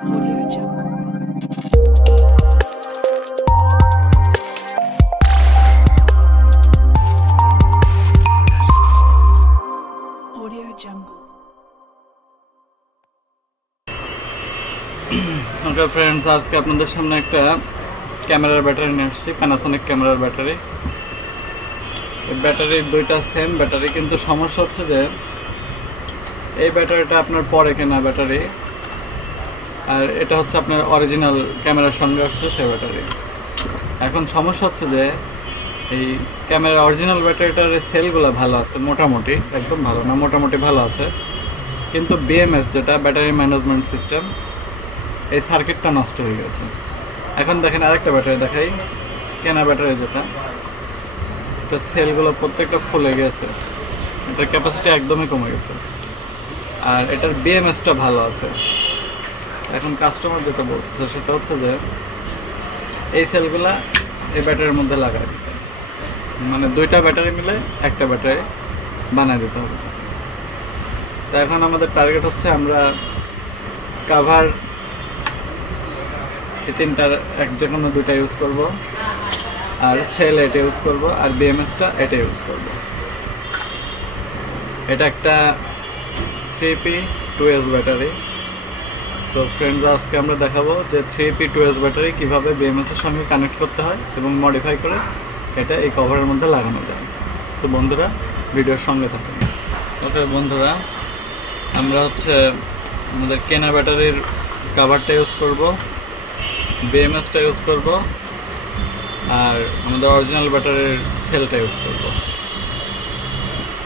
Audio Jungle. Audio Jungle. Okay friends, আজকে আপনাদের সামনে একটা ক্যামেরার ব্যাটারি নিয়ে আসছি, প্যানাসোনিক ক্যামেরার ব্যাটারি। ব্যাটারি দুইটা সেম ব্যাটারি, কিন্তু সমস্যা হচ্ছে যে এই ব্যাটারিটা আপনার পরে কেনা ব্যাটারি, আর এটা হচ্ছে আপনার অরিজিনাল ক্যামেরার সঙ্গে আসছে সেই ব্যাটারি। এখন সমস্যা হচ্ছে যে এই ক্যামেরার অরিজিনাল ব্যাটারিটার সেলগুলো ভালো আছে, মোটামুটি, একদম ভালো না, মোটামুটি ভালো আছে, কিন্তু BMS যেটা ব্যাটারি ম্যানেজমেন্ট সিস্টেম, এই সার্কিটটা নষ্ট হয়ে গেছে। এখন দেখেন আরেকটা ব্যাটারি দেখাই, কেনা ব্যাটারি যেটা, এটা সেলগুলো প্রত্যেকটা ফুলে গেছে, এটার ক্যাপাসিটি একদমই কমে গেছে, আর এটার BMSটা ভালো আছে। এখন কাস্টমার যেটা বলতেছে সেটা হচ্ছে যে এই সেলগুলা এই ব্যাটারির মধ্যে লাগায় দিতে, মানে দুইটা ব্যাটারি মিলে একটা ব্যাটারি বানায় দিতে হবে। তো এখন আমাদের টার্গেট হচ্ছে আমরা কাভার এই তিনটার যে কোনো দুইটা ইউজ করব, আর সেল এটা ইউজ করব, আর BMSটা এটা ইউজ করব। এটা একটা 3P 2S ব্যাটারি। তো ফ্রেন্ডস, আজকে আমরা দেখাবো যে 3P 2S ব্যাটারি কীভাবে BMS এর সঙ্গে কানেক্ট করতে হয় এবং মডিফাই করে এটা এই কভারের মধ্যে লাগানো যায়। তো বন্ধুরা, ভিডিওর সঙ্গে থাকুন। ওকে বন্ধুরা, আমরা হচ্ছে আমাদের কেনা ব্যাটারির কাভারটা ইউজ করব, BMSটা ইউজ করব, আর আমাদের অরিজিনাল ব্যাটারির সেলটা ইউজ করব।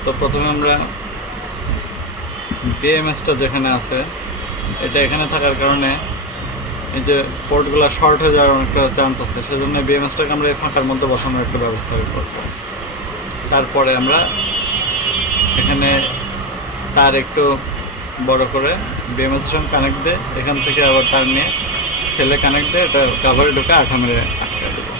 তো প্রথমে আমরা BMSটা যেখানে আছে, এটা এখানে থাকার কারণে এই যে পোর্টগুলো শর্ট হয়ে যাওয়ার অনেকটা চান্স আছে, সেজন্য BMSটাকে আমরা এই ফাঁকার মধ্যে বসানোর একটা ব্যবস্থা করব। তারপরে আমরা এখানে তার একটু বড় করে BMS এর সঙ্গে কানেক্ট দিয়ে এখান থেকে আবার তার নিয়ে সেলে কানেক্ট দিয়ে এটা কাভারে ঢুকে আঠা মেরে আটকে দেবো।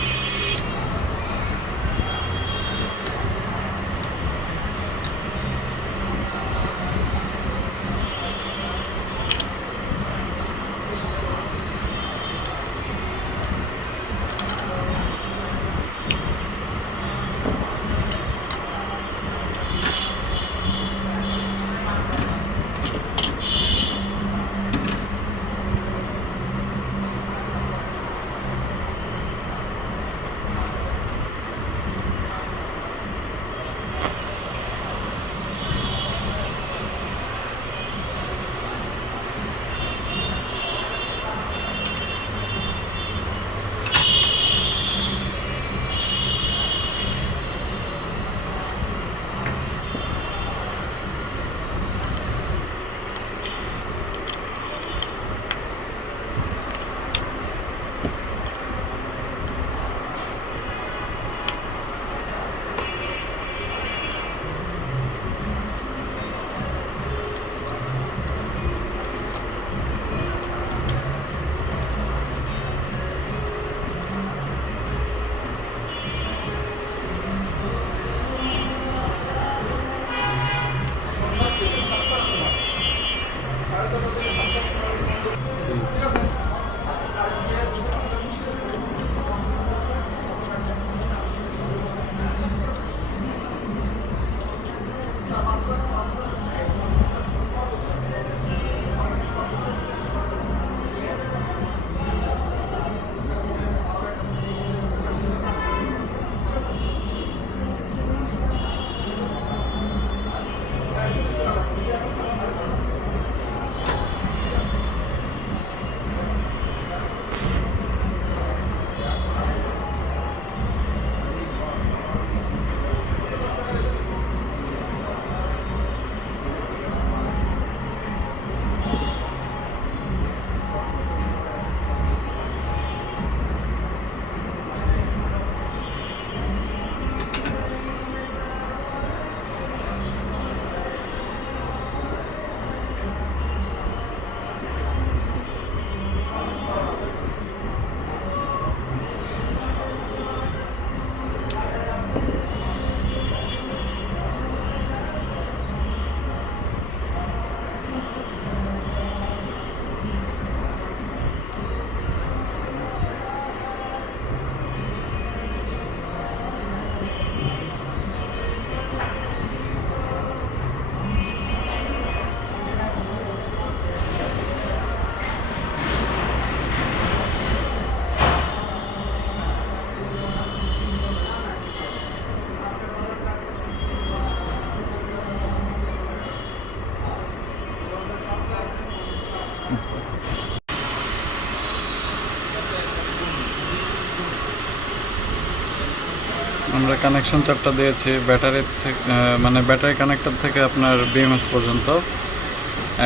আমরা কানেকশন চারটা দিয়েছি ব্যাটারি থেকে, মানে ব্যাটারি কানেক্টর থেকে আপনার বিএমএস পর্যন্ত।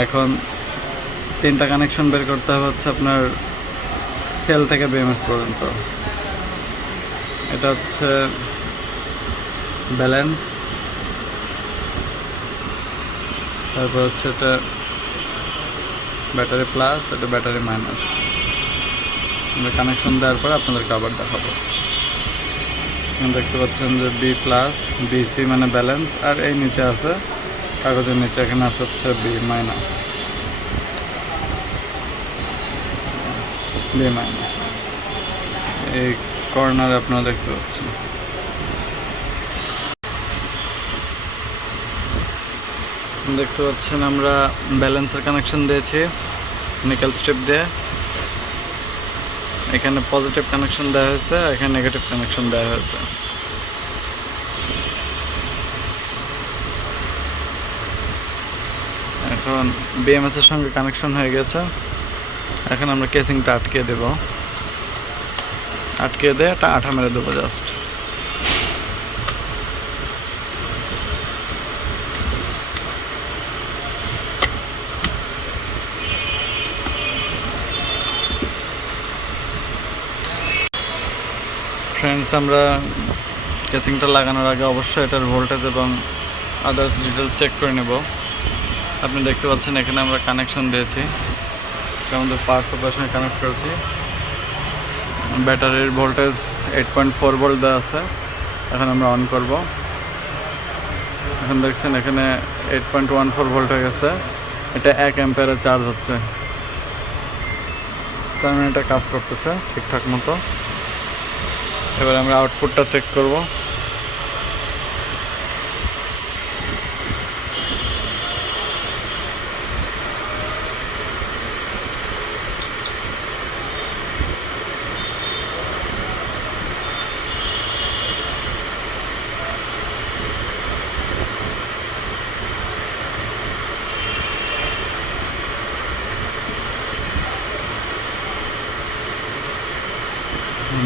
এখন 3টা কানেকশন বের করতে হবে হচ্ছে আপনার সেল থেকে বিএমএস পর্যন্ত। এটা হচ্ছে ব্যালেন্স, তারপর হচ্ছে এটা ব্যাটারি প্লাস, এটা ব্যাটারি মাইনাস। আমরা কানেকশন দেওয়ার পর আপনাদেরকে আবার দেখাবো। দেখতে পাচ্ছেন যে বি প্লাস, বিসি মানে ব্যালেন্স, আর এই নিচে আছে কাগজের নিচে, এখানে আছে হচ্ছে বি মাইনাস, বি মাইনাস। এই কর্নারে আপনারা দেখতে পাচ্ছেন। দেখতে পাচ্ছেন আমরা ব্যালেন্সের কানেকশন দিয়েছি নিকেল স্ট্রিপ দিয়ে। এখানে পজিটিভ কানেকশন দেওয়া হয়েছে, এখানে নেগেটিভ কানেকশন দেওয়া হয়েছে। এখন বিএমএস এর সঙ্গে কানেকশন হয়ে গেছে। এখন আমরা কেসিংটা আটকে দেব, আটকে দিয়ে একটা আঠা মেরে দেবো জাস্ট। ফ্রেন্ডস, আমরা কেসিংটা লাগানোর আগে অবশ্যই এটার ভোল্টেজ এবং আদার্স ডিটেলস চেক করে নেব। আপনি দেখতে পাচ্ছেন এখানে আমরা কানেকশন দিয়েছি, আমাদের পাওয়ার সাপ্লাইয়ের সঙ্গে কানেক্ট করেছি। ব্যাটারির ভোল্টেজ 8.4 ভোল্ট দেওয়া আছে। এখন আমরা অন করব। এখন দেখছেন এখানে 8.14 ভোল্ট হয়ে গেছে। এটা 1 অ্যাম্পিয়ারে চার্জ হচ্ছে, তার মানে এটা কাজ করতেছে ঠিকঠাক মতো। এবার আমরা আউটপুটটা চেক করব।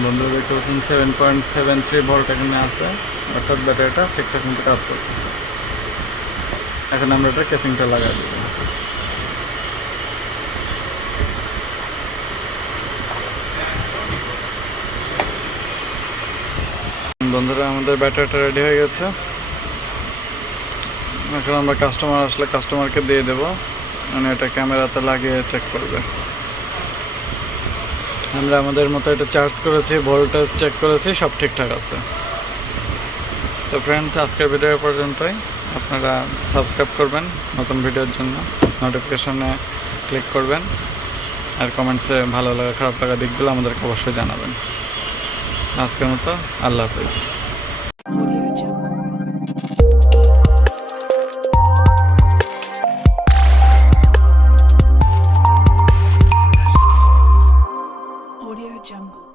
বন্ধুরা দেখতে পাচ্ছেন 7.73 ভোল্ট এখানে আছে, অর্থাৎ ব্যাটারিটা ঠিকঠাক মতো কাজ করতেছে। এখন আমরা এটা কেসিংটা লাগাই দেব। বন্ধুরা, আমাদের ব্যাটারিটা রেডি হয়ে গেছে। এখন আমরা কাস্টমার আসলে কাস্টমারকে দিয়ে দেব, মানে এটা ক্যামেরাতে লাগিয়ে চেক করবে। আমরা আমাদের মতো এটা চার্জ করেছি, ভোল্টেজ চেক করেছি, সব ঠিকঠাক আছে। তো ফ্রেন্ডস, আজকের ভিডিও পর্যন্তই। আপনারা সাবস্ক্রাইব করবেন নতুন ভিডিওর জন্য, নোটিফিকেশনে ক্লিক করবেন, আর কমেন্টসে ভালো লাগা খারাপ লাগা দিকগুলো আমাদেরকে অবশ্যই জানাবেন। আজকের মতো আল্লাহ হাফিজ। Audio Jungle. Audio Jungle.